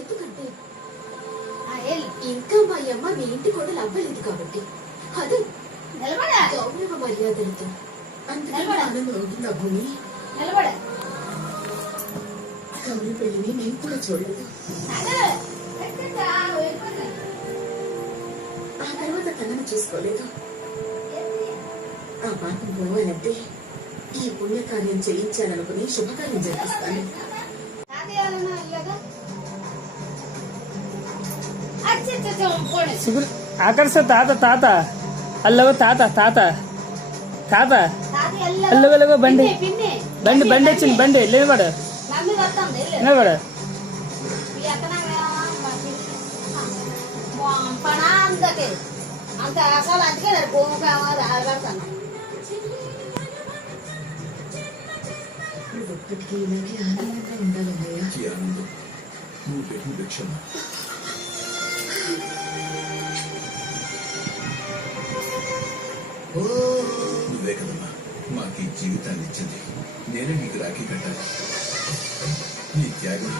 ఎందుకంటే ఇంకా మా అమ్మ మీ ఇంటి కూడా అవ్వలేదు కాబట్టి అది గౌరవ మర్యాదలతో ఆనందం ఉంటుందా భూమి? గౌరీ పెళ్లిని నేను కూడా చూడలేదు. ఆ తర్వాత తనను చూసుకోలేదు. ఆ పాపం పోవాలంటే ఈ పుణ్యకార్యం చేయించాలనుకుని శుభకార్యం జరిపిస్తాను. ఆకర్ష తాత తాత అల్లవ తాత తాత తాత అల్లవల్లవ బండి బండి బండి వచ్చింది బండి లేవాడు నిలబడు. ఒక్కటికి ఇలాగే ఆనందంగా ఉండాలన్నయ్య. నువ్వే కదమ్మా మాకు ఈ జీవితాన్ని ఇచ్చింది. నేనే నీకు రాఖీ కట్టాలి. నీ త్యాగం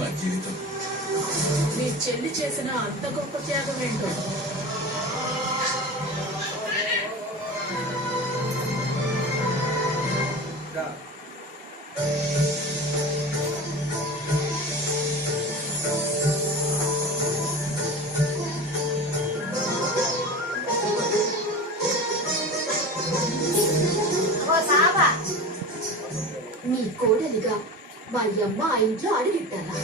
మా జీవితం. నీ చెల్లి చేసిన అంత గొప్ప త్యాగం ఏంటో. మీ కోడలిగా మా అమ్మ ఆ ఇంట్లో అడుగుతారా?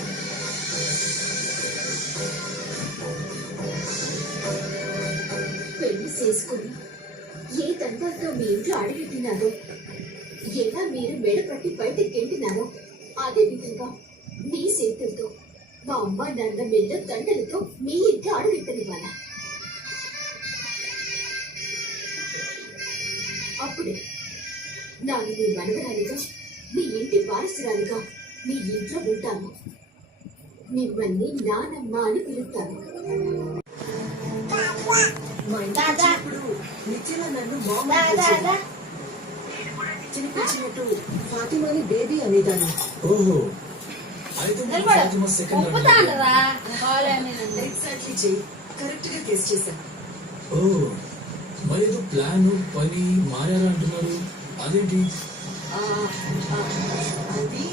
పెళ్లి చేసుకుని ఏ తండ్రితో మీ ఇంట్లో అడుగుతున్నారో, ఎలా మీరు మెడ పట్టి బయటకు గెంటినారో అదే విధంగా మీ చేతులతో మా అమ్మ నాన్న మెల్ల దండలతో మీ ఇంట్లో అడుగుతానివ్వాలా? అప్పుడే నాను మీ మనవరాలిగా, మీ ఇంటి వారసురాలిగా మీ ఇంట్లో ఉంటాను. మిమ్మల్ని నానమ్మ అని పిలుస్తాను. మా ఇంట్లో నిత్యలో నన్ను చిన్నట్టు ఫాతిమాని బేబీ అనేదాన్ని. ఓహో కరెక్ట్ గా గెస్ చేశాను. ఓ మరి ప్లాన్ పని మారారా అంటున్నారు, అదేంటి? అది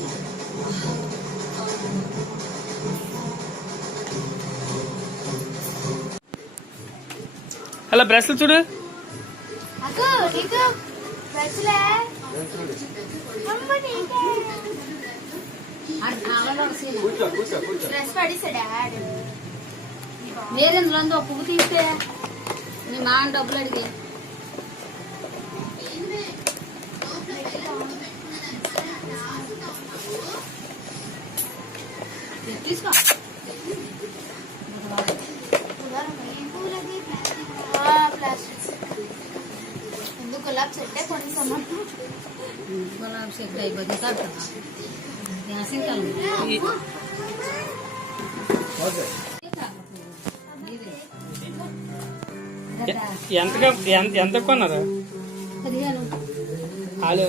అలా బ్రష్లు చూడు. వేరేందులో పువ్వు తీస్తే నీ మా డబ్బులు అడిగి తీసుకో. ఎందుకు గులాబ్ చెట్టే కొంచెం గులాబ్ చెట్టు అయిపోతుంది కదా ఎంత కొన్నారు? 15 ఆలు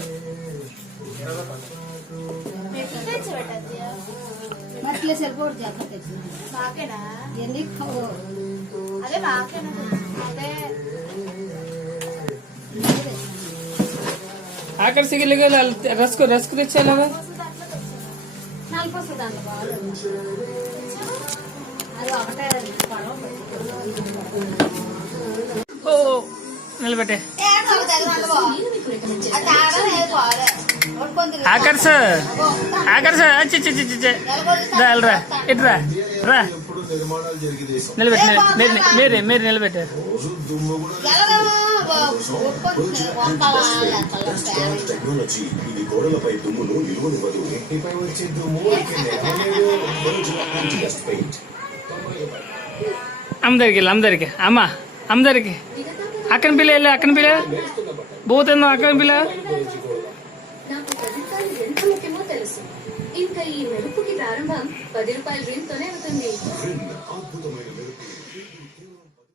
మట్లే సరిపోడు జాగ్రత్త తెచ్చిన మాకేనా ఎందుకు అదే మాకేనా అదే ఆకర్షికి రస్కు రస్కు తెచ్చాను. నలుపు దాంట్లో బాగా అది ఒకటే ఓ నిలబెట్టే ఆకర్ష ఆకర్ష వెళ్ళరా ఇట్రా రా నిలబెట్టి మీరు నిలబెట్టారు. టెక్నాలజీ ఇది గోడలపై దుమ్మును నిలువనివ్వదు. ఇంటిపై వచ్చే దుమ్ము అందరికి అందరికి అక్కని పిల్ల అక్కని పిల్ల పోతుందో అక్కని పిల్ల. నాకు 10 రూపాయలు ఎంత ముఖ్యమో తెలుసు. ఇంకా ఈ మెరుపుకి ప్రారంభం 10 రూపాయల రింగ్తోనే అవుతుంది.